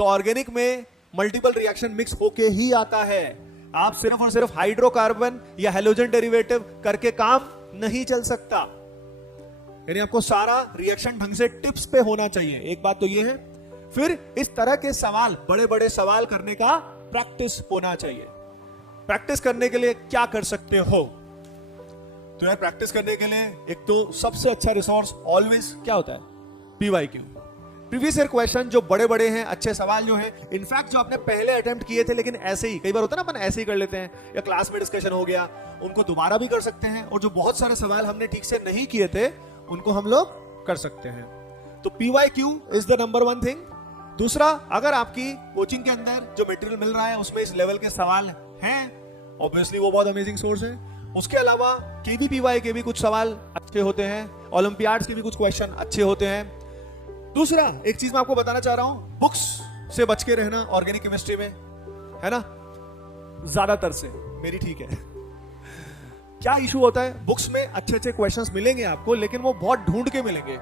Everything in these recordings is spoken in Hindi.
तो ऑर्गेनिक में मल्टीपल रिएक्शन मिक्स होके ही आता है। आप सिर्फ और सिर्फ हाइड्रोकार्बन या हेलोजन डेरिवेटिव करके काम नहीं चल सकता, यानी आपको सारा रिएक्शन ढंग से टिप्स पे होना चाहिए। एक बात तो ये है। फिर इस तरह के सवाल, बड़े बड़े सवाल करने का प्रैक्टिस होना चाहिए। प्रैक्टिस करने के लिए क्या कर सकते हो? तो यार प्रैक्टिस करने के लिए एक तो सबसे अच्छा रिसोर्स ऑलवेज क्या होता है? पीवाईक्यू, प्रीवियस ईयर क्वेश्चन जो बड़े बड़े हैं, अच्छे सवाल जो हैं, इनफैक्ट जो आपने पहले अटेम्प्ट किए थे लेकिन ऐसे ही, कई बार होता है ना अपन ऐसे ही कर लेते हैं या क्लास में डिस्कशन हो गया, उनको दोबारा भी कर सकते हैं। और जो बहुत सारे सवाल हमने ठीक से नहीं किए थे उनको हम लोग कर सकते हैं। तो PYQ is the number one thing. दूसरा, अगर आपकी कोचिंग के अंदर जो मटेरियल मिल रहा है उसमें इस लेवल के सवाल हैं, ऑब्वियसली वो बहुत अमेजिंग सोर्स है। उसके अलावा केवीपीवाई के भी कुछ सवाल अच्छे होते हैं, ओलंपियाड्स के भी कुछ क्वेश्चन अच्छे होते हैं। दूसरा, एक चीज मैं आपको बताना चाह रहा हूं, बुक्स से बच के रहना ऑर्गेनिक केमिस्ट्री में, है ना, ज्यादातर से मेरी ठीक है। क्या इशू होता है, बुक्स में अच्छे अच्छे क्वेश्चंस मिलेंगे आपको, लेकिन वो बहुत ढूंढ के मिलेंगे।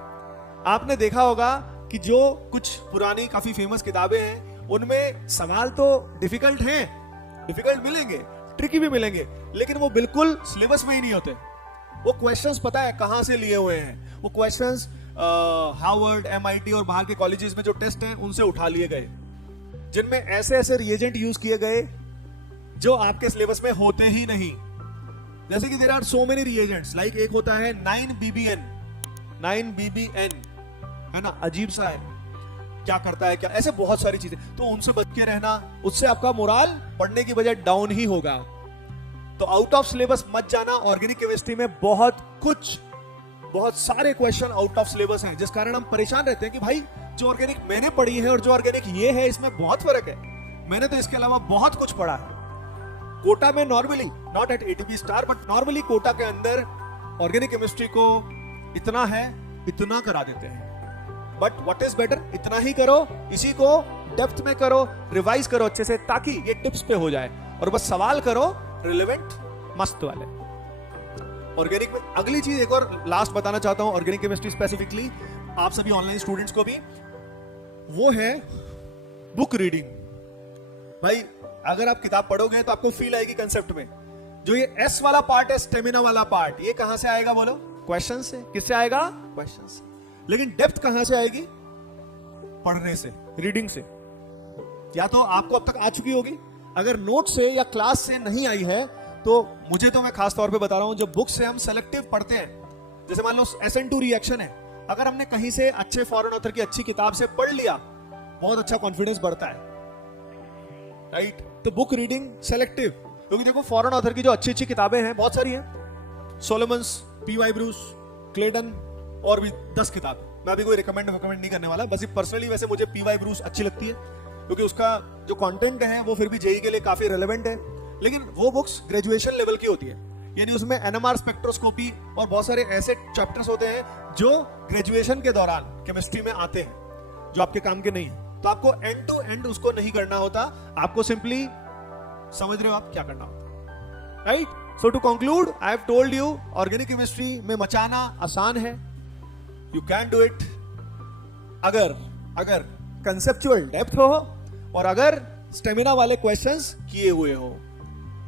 आपने देखा होगा कि जो कुछ पुरानी काफी फेमस किताबें हैं उनमें सवाल तो डिफिकल्ट हैं, डिफिकल्ट मिलेंगे, ट्रिकी भी मिलेंगे, लेकिन वो बिल्कुल सिलेबस में ही नहीं होते। वो क्वेश्चंस पता है कहां से लिए हुए हैं, वो क्वेश्चंस हार्वर्ड, एमआईटी और बाहर के कॉलेजेस में जो टेस्ट हैं उनसे उठा लिए गए, जिनमें ऐसे ऐसे रिएजेंट यूज किए गए जो आपके सिलेबस में होते ही नहीं। जैसे कि there are so many reagents, like एक होता है 9BBN, 9BBN, है ना, अजीब सा है, क्या करता है क्या, ऐसे बहुत सारी चीजें। तो उनसे बच के रहना, उससे आपका मोराल पढ़ने की बजाय डाउन ही होगा। तो आउट ऑफ सिलेबस मत जाना। ऑर्गेनिक केमिस्ट्री में बहुत सारे क्वेश्चन आउट ऑफ सिलेबस हैं, जिस कारण हम परेशान रहते हैं कि भाई जो ऑर्गेनिक मैंने पढ़ी है और जो ऑर्गेनिक ये है इसमें बहुत फर्क है, मैंने तो इसके अलावा बहुत कुछ पढ़ा है। कोटा में normally, not at ATP star, but normally Kota के अंदर ऑर्गेनिक केमिस्ट्री को इतना है, इतना करा देते हैं। बट व्हाट इज बेटर, इतना ही करो, इसी को डेप्थ में करो, रिवाइज करो अच्छे से, ताकि ये टिप्स पे हो जाए, और बस सवाल करो रिलेवेंट मस्त वाले। ऑर्गेनिक में अगली चीज एक और लास्ट बताना चाहता हूं ऑर्गेनिक केमिस्ट्री स्पेसिफिकली आप सभी ऑनलाइन स्टूडेंट्स को भी, वो है बुक रीडिंग। भाई अगर आप किताब पढ़ोगे तो आपको फील आएगी कंसेप्ट में। जो ये एस वाला पार्ट है, स्टेमिना वाला पार्ट, ये कहां से आएगा बोलो? क्वेश्चन से। किससे आएगा? क्वेश्चन से। लेकिन डेप्थ कहां से आएगी? पढ़ने से, रीडिंग से। या तो आपको अब तक आ चुकी होगी, अगर नोट से या क्लास से नहीं आई है तो मुझे, तो मैं खास तौर पे बता रहा हूं, जो बुक से हम सेलेक्टिव पढ़ते हैं, जैसे मान लो SN2 रिएक्शन है, अगर हमने कहीं से अच्छे फॉरेन ऑथर की अच्छी किताब से पढ़ लिया, बहुत अच्छा कॉन्फिडेंस बढ़ता है, राइट? तो बुक रीडिंग सेलेक्टिव, क्योंकि देखो फॉरेन ऑथर की जो अच्छी अच्छी किताबें हैं बहुत सारी हैं, सोलोमन्स, PY ब्रूस, क्लेटन, और भी 10 किताब। मैं अभी कोई रिकमेंड नहीं करने वाला, बस पर्सनली वैसे मुझे PY ब्रूस अच्छी लगती है, क्योंकि उसका जो कंटेंट है वो फिर भी जेई के लिए काफी रेलेवेंट है। लेकिन वो बुक्स ग्रेजुएशन लेवल की होती है, यानी उसमें NMR स्पेक्ट्रोस्कोपी और बहुत सारे ऐसे चैप्टर्स होते हैं जो ग्रेजुएशन के दौरान केमिस्ट्री में आते हैं, जो आपके काम के नहीं है। तो आपको एंड टू एंड उसको नहीं करना होता, आपको सिंपली, समझ रहे हो आप क्या करना होता, right? So to conclude, I have told you, organic chemistry में मचाना आसान है, यू कैन डू इट, अगर कंसेप्चुअल डेप्थ हो और अगर स्टेमिना वाले क्वेश्चंस किए हुए हो,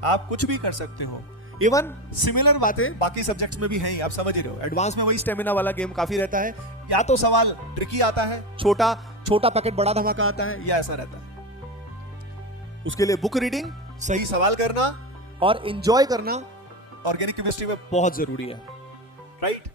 आप कुछ भी कर सकते हो। इवन सिमिलर बातें बाकी सब्जेक्ट्स में भी हैं, आप समझ ही रहे हो। एडवांस में वही स्टेमिना वाला गेम काफी रहता है, या तो सवाल ट्रिकी आता है, छोटा पैकेट बड़ा धमाका आता है, या ऐसा रहता है। उसके लिए बुक रीडिंग, सही सवाल करना और एंजॉय करना ऑर्गेनिक केमिस्ट्री में बहुत जरूरी है, राइट?